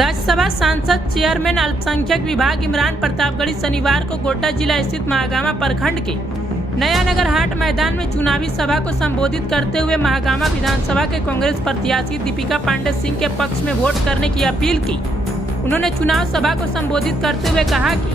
राज्यसभा सांसद चेयरमैन अल्पसंख्यक विभाग इमरान प्रतापगढ़ी शनिवार को गोड्डा जिला स्थित महागामा प्रखंड के नया नगर हाट मैदान में चुनावी सभा को संबोधित करते हुए महागामा विधानसभा के कांग्रेस प्रत्याशी दीपिका पांडे सिंह के पक्ष में वोट करने की अपील की। उन्होंने चुनाव सभा को संबोधित करते हुए कहा कि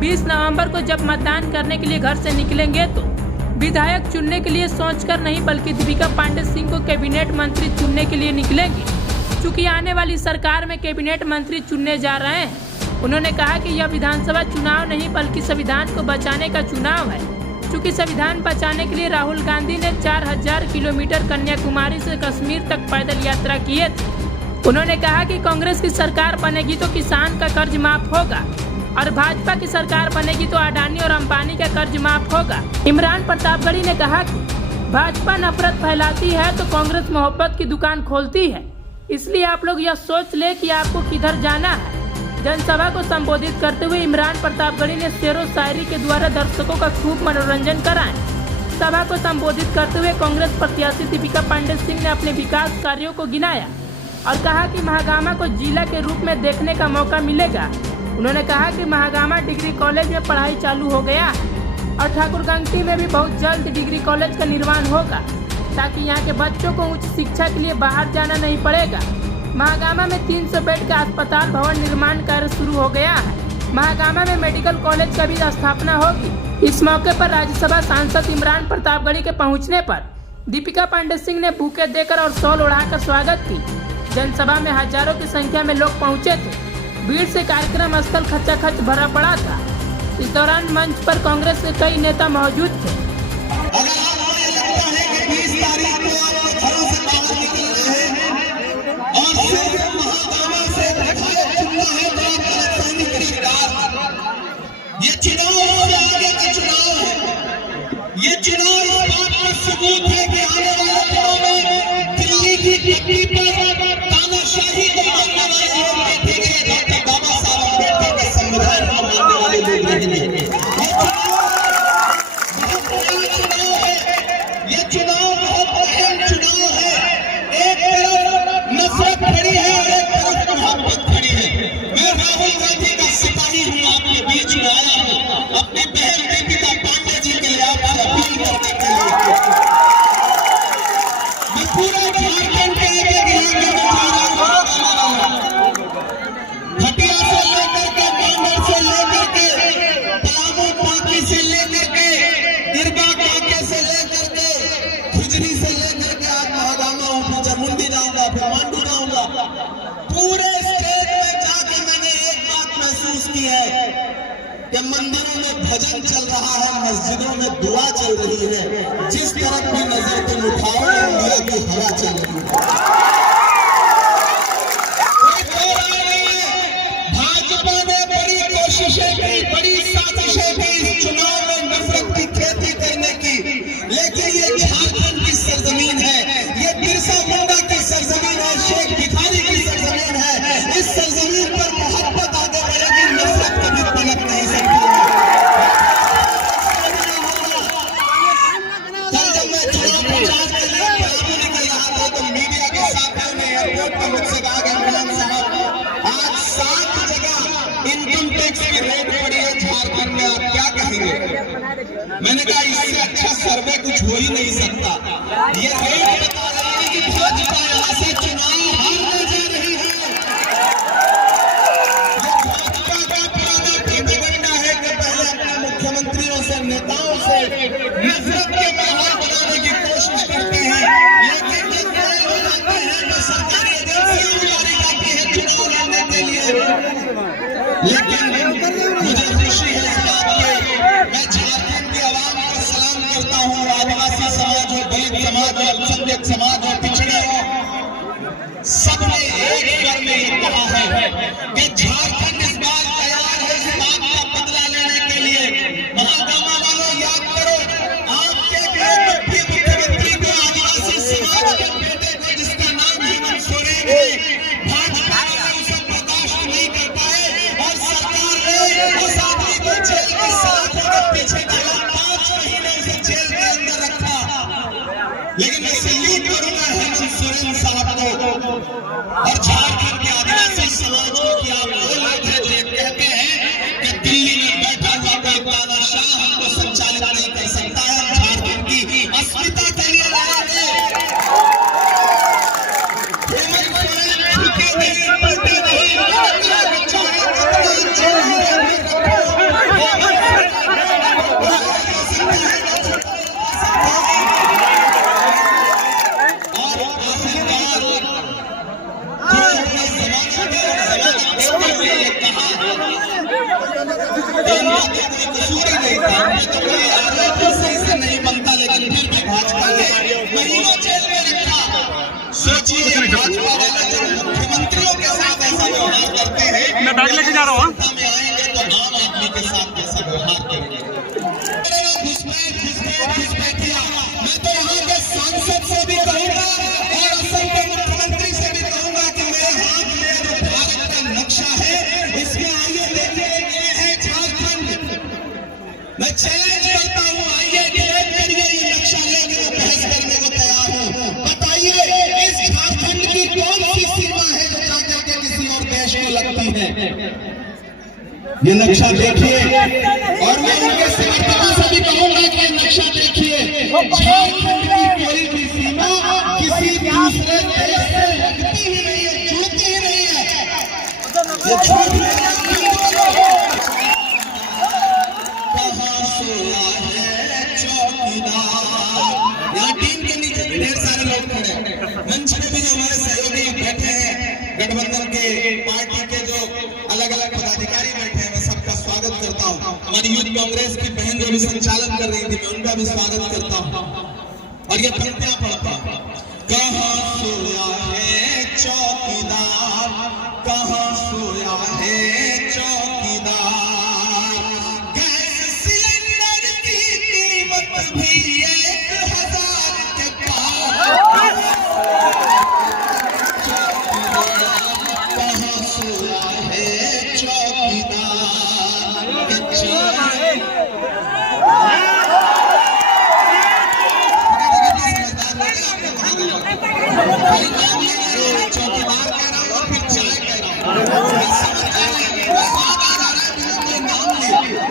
20 नवंबर को जब मतदान करने के लिए घर से निकलेंगे तो विधायक चुनने के लिए सोचकर नहीं बल्कि दीपिका पांडे सिंह को कैबिनेट मंत्री चुनने के लिए निकलेंगे। चूँकि आने वाली सरकार में कैबिनेट मंत्री चुनने जा रहे हैं। उन्होंने कहा कि यह विधानसभा चुनाव नहीं बल्कि संविधान को बचाने का चुनाव है। चूँकि संविधान बचाने के लिए राहुल गांधी ने 4000 किलोमीटर कन्याकुमारी से कश्मीर तक पैदल यात्रा किए थे। उन्होंने कहा कि कांग्रेस की सरकार बनेगी तो किसान का कर्ज माफ होगा और भाजपा की सरकार बनेगी तो अडानी और अंबानी का कर्ज माफ होगा। इमरान प्रतापगढ़ी ने कहा कि भाजपा नफरत फैलाती है तो कांग्रेस मोहब्बत की दुकान खोलती है, इसलिए आप लोग यह सोच ले कि आपको किधर जाना है। जनसभा को संबोधित करते हुए इमरान प्रतापगढ़ी ने शेरो शायरी के द्वारा दर्शकों का खूब मनोरंजन कराया। सभा को संबोधित करते हुए कांग्रेस प्रत्याशी दीपिका पांडे सिंह ने अपने विकास कार्यों को गिनाया और कहा कि महागामा को जिला के रूप में देखने का मौका मिलेगा। उन्होंने कहा कि महागामा डिग्री कॉलेज में पढ़ाई चालू हो गया है और ठाकुरगंगटी में भी बहुत जल्द डिग्री कॉलेज का निर्माण होगा ताकि यहाँ के बच्चों को उच्च शिक्षा के लिए बाहर जाना नहीं पड़ेगा। महागामा में 300 बेड का अस्पताल भवन निर्माण कार्य शुरू हो गया है। महागामा में मेडिकल कॉलेज का भी स्थापना होगी। इस मौके पर राज्यसभा सांसद इमरान प्रतापगढ़ी के पहुंचने पर दीपिका पांडे सिंह ने बुके देकर और शॉल ओढ़ाकर स्वागत की। जनसभा में हजारों की संख्या में लोग पहुंचे थे। भीड़ से कार्यक्रम स्थल खचाखच भरा पड़ा था। इस दौरान मंच पर कांग्रेस के कई नेता मौजूद थे। ये चुनाव आगे का चुनाव है। ये चुनाव इस बात का सबूत है कि आने वाले दिनों में दिल्ली की पट्टी पर तानाशाही को मानने वाले लोग बैठेंगे, डॉक्टर बाबा साहब अम्बेडकर के संविधान को मानने वाले लोग बैठेंगे। ये चुनाव बहुत अहम चुनाव है। एक तरफ नफरत खड़ी है और एक तरफ मोहब्बत खड़ी है। मैं राहुल गांधी का सिपाही हूँ, आपके बीच में आया हूँ अपनी बहन दीपिका पांडे जी के लिए आपसे अपील करने के लिए। मैं पूरा झारखंड के एक इलाके में जा रहा हूँ। खटिया से लेकर के बांगर से लेकर के पलामू पाकी से लेकर के इरबा काके से लेकर के खुजरी से लेकर के आज महागामा हूँ, फिर चामुंडी जाऊंगा, फिर मांडू जाऊंगा। पूरे स्टेट में जाकर मैंने एक बात महसूस की है कि मंदिरों में भजन चल रहा है, मस्जिदों में दुआ चल रही है। जिस तरफ भी नजर तुम उठाओ इंडिया की हवा चल रही है। भाजपा ने बड़ी कोशिशें की, बड़ी साजिशें की इस चुनाव में नफरत की खेती करने की, लेकिन ये झारखंड की सरजमीन है, ये बिरसा मुंडा की सरजमीन है, शेख भिखारी की सरजमीन है। इस सरजमीन पर मोहब्बत आगे बढ़ेगी, नफरत कभी पलट नहीं सकती है। कल जब मैं चुनाव प्रचार के लिए पलामू निकल रहा था तो मीडिया के साथियों ने एयरपोर्ट पर मुझसे कहा कि इमरान साहब आज 7 जगह इनकम टैक्स की रेट पड़ी है झारखंड में, आप क्या कहेंगे? मैंने कहा इससे अच्छा सर्वे कुछ हो ही नहीं सकता। ये रेट बता रहा है कि भाजपा यहाँ से चुनाव हारने जा रही है। ये भाजपा का पुराना प्रोपेगेंडा है कि पहले अपने मुख्यमंत्रियों से, नेताओं से नफरत के माहौल बनाने की कोशिश करते हैं, लेकिन जब फेल हो जाते हैं तो सरकारी एजेंसियां जारी करती है चुनाव लड़ने के लिए। लेकिन मुझे खुशी है इस बात की, मैं झारखंड के आवाम को सलाम करता हूँ। आदिवासी समाज हो, दलित समाज हो, अल्पसंख्यक समाज हो, पिछड़े हो, सबने एक स्वर में ये कहा है कि झारखंड इस बार तैयार है इस बात का बदला लेने के लिए। महागामा वालों याद करो, आपके मुख्यमंत्री को आदिवासी समाज के बेटे को जिसका नाम हेमंत सोरेन है, भाजपा वाले उसे बर्दाश्त नहीं कर पाए और सरकार ने उस आदमी को जेल की सलाखों के पीछे डाला, 5 महीने उसे जेल के अंदर रखा। लेकिन मैं सैल्यूट करूंगा हेमंत सोरेन साहब को और झारखंड के आदिवासी समाज को इनका तो कोई कसूर ही नहीं था, तो कोई आरोप सही से नहीं बनता, लेकिन फिर भी भाजपा ने महीनों जेल में रखा। सोचिए भाजपा वाले जब मुख्यमंत्रियों के साथ ऐसा व्यवहार करते हैं, मैं बैग लेके जा रहा हूँ। सत्ता में आएंगे तो आम आदमी के साथ कैसा व्यवहार करेंगे। घुसपैठ किया। मैं तो यहाँ के सांसद से भी कहूँगा और असम के मुख्यमंत्री से भी कहूँगा कि मेरे हाथ में जो भारत का नक्शा है, इसमें आइए देखिए, ये है झारखंड। मैं चैलेंज करता हूँ, आइए डिबेट करिए, ये नक्शा लेके मैं बहस करने को तैयार हूँ। बताइए इस झारखंड की कौन सी सीमा है जो जाकर के किसी और देश को लगती है। ये नक्शा देखिए और मैं उनके समर्थकों से भी कहूंगा कि ये नक्शा देखिए, झारखंड की कोई भी सीमा किसी दूसरे देश से लगती ही नहीं है, जुड़ती ही नहीं है। ये झूठ कहाँ सोया है चौकीदार। यहाँ टीम के नीचे भी ढेर सारे लोग खड़े हैं, मंच में भी जो हमारे सहयोगी बैठे हैं, गठबंधन के पार्टी के जो अलग अलग पदाधिकारी बैठे हैं, मैं सबका स्वागत करता हूँ। हमारी यूथ कांग्रेस की बहन जो भी संचालन कर रही थी, मैं उनका भी स्वागत करता हूँ। और ये पंक्तियां पढ़ता हूँ, कहाँ सोया है चौकीदार, कहाँ सोया है चौकीदार, गैस सिलेंडर की कीमत भी 1000 के पार, कहाँ सोया है चौकीदार। चौकीदार कह रहा हूँ, फिर चाय कह रहा हूँ,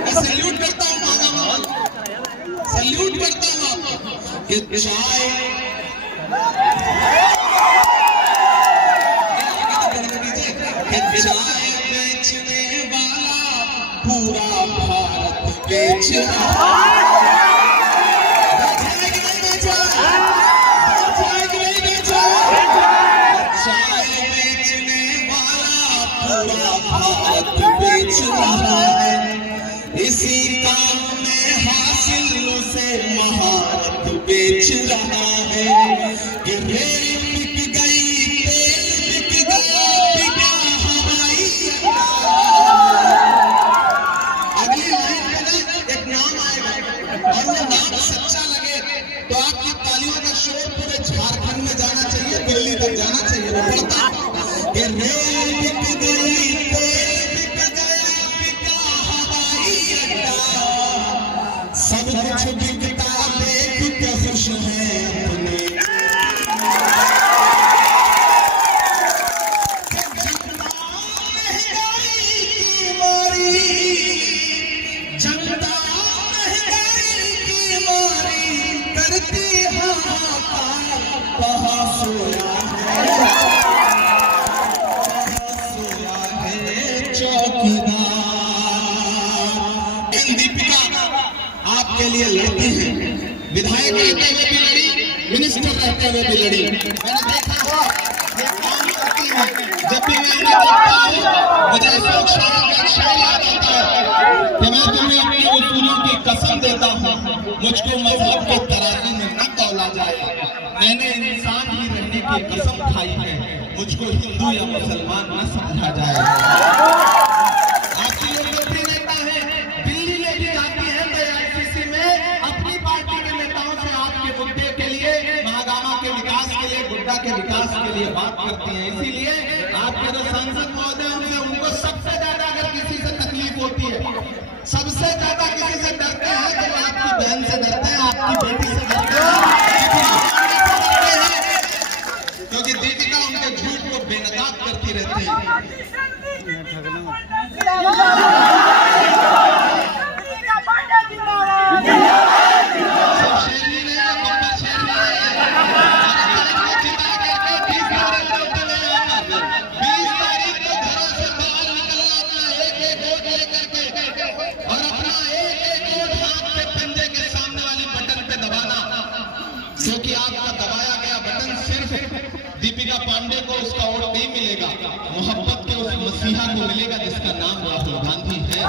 मैं सैल्यूट करता हूँ, सैल्यूट करता हूँ कि चाय बेचने वाला पूरा भारत बेच रहा है। बेच रहा है, इसी काम में हासिल से महारत बेच रहा है। कि रेल बिक गई, तेल बिक गया, बिका हवाई अगली लाइन में ना एक नाम आएगा और वो नाम सच्चा लगे तो आपकी तालियों का शोर पूरे झारखंड में जाना चाहिए, दिल्ली तक जाना चाहिए। वो पढ़ता कि रेल बिक गई, सब कुछ बिकता देख के खुश है अपने। जनता महंगाई की मारी करती हाहाकार, कहाँ सोया है चौकीदार। दीपिका आपके लिए लड़ती है, विधायक रहते हुए भी लड़ी, मिनिस्टर रहते हुए भी लड़ी। मैंने देखा ये काम करती है, जब भी मैं देखता हूँ मुझे अशोक शर्मा का अक्षर याद आता है कि मैं तुम्हें अपने उसूलों की कसम देता हूँ, मुझको मजहब के तराजू में न तौला जाए, मैंने इंसान ही रहने की कसम खाई है, मुझको हिंदू या मुसलमान न समझा जाए। के विकास के लिए बात करती हैं, इसीलिए आपके जो सांसद महोदय होंगे उनको सबसे ज्यादा अगर किसी से तकलीफ होती है, सबसे ज्यादा किसी से डरते हैं तो आपकी बहन से डरते हैं, आपकी बेटी से डरते हैं, क्योंकि दीपिका उनके झूठ को बेनकाब करती रहती है। क्योंकि आपका दबाया गया बटन सिर्फ दीपिका पांडे को उसका वोट नहीं मिलेगा, मोहब्बत के उस मसीहा को मिलेगा जिसका नाम राहुल गांधी है।